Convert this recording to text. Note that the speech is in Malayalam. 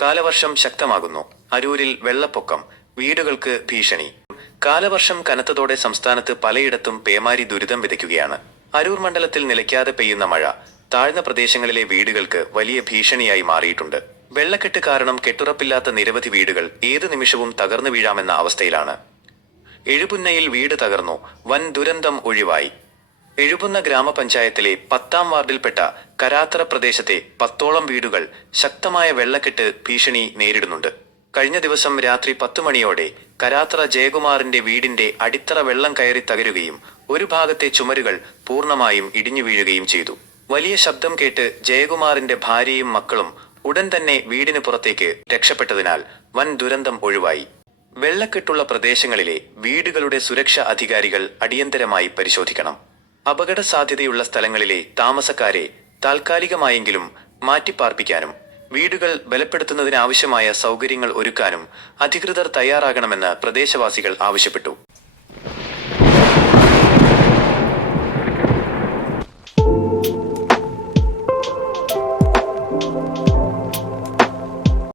കാലവർഷം ശക്തമാകുന്നു. അരൂരിൽ വെള്ളപ്പൊക്കം, വീടുകൾക്ക് ഭീഷണി. കാലവർഷം കനത്തതോടെ സംസ്ഥാനത്ത് പലയിടത്തും പേമാരി ദുരിതം വിതയ്ക്കുകയാണ്. അരൂർ മണ്ഡലത്തിൽ നിലയ്ക്കാതെ പെയ്യുന്ന മഴ താഴ്ന്ന പ്രദേശങ്ങളിലെ വീടുകൾക്ക് വലിയ ഭീഷണിയായി മാറിയിട്ടുണ്ട്. വെള്ളക്കെട്ട് കാരണം കെട്ടുറപ്പില്ലാത്ത നിരവധി വീടുകൾ ഏത് നിമിഷവും തകർന്നു വീഴാമെന്ന അവസ്ഥയിലാണ്. എഴുപുന്നയിൽ വീട് തകർന്നു, വൻ ദുരന്തം ഒഴിവായി. എഴുപുന്ന ഗ്രാമപഞ്ചായത്തിലെ 10-ാം വാർഡിൽപ്പെട്ട കരാത്തറ പ്രദേശത്തെ 10ഓളം വീടുകൾ ശക്തമായ വെള്ളക്കെട്ട് ഭീഷണി നേരിടുന്നുണ്ട്. കഴിഞ്ഞ ദിവസം രാത്രി 10 മണിയോടെ കരാത്തറ ജയകുമാറിന്റെ വീടിന്റെ അടിത്തറ വെള്ളം കയറി തകരുകയും ഒരു ഭാഗത്തെ ചുമരുകൾ പൂർണ്ണമായും ഇടിഞ്ഞു വീഴുകയും ചെയ്തു. വലിയ ശബ്ദം കേട്ട് ജയകുമാറിന്റെ ഭാര്യയും മക്കളും ഉടൻ തന്നെ വീടിന് പുറത്തേക്ക് രക്ഷപ്പെട്ടതിനാൽ വൻ ദുരന്തം ഒഴിവായി. വെള്ളക്കെട്ടുള്ള പ്രദേശങ്ങളിലെ വീടുകളുടെ സുരക്ഷ അധികാരികൾ അടിയന്തരമായി പരിശോധിക്കണം. അപകട സാധ്യതയുള്ള സ്ഥലങ്ങളിലെ താമസക്കാരെ താൽക്കാലികമായെങ്കിലും മാറ്റിപ്പാർപ്പിക്കാനും വീടുകൾ ബലപ്പെടുത്തുന്നതിനാവശ്യമായ സൗകര്യങ്ങൾ ഒരുക്കാനും അധികൃതർ തയ്യാറാകണമെന്ന് പ്രദേശവാസികൾ ആവശ്യപ്പെട്ടു.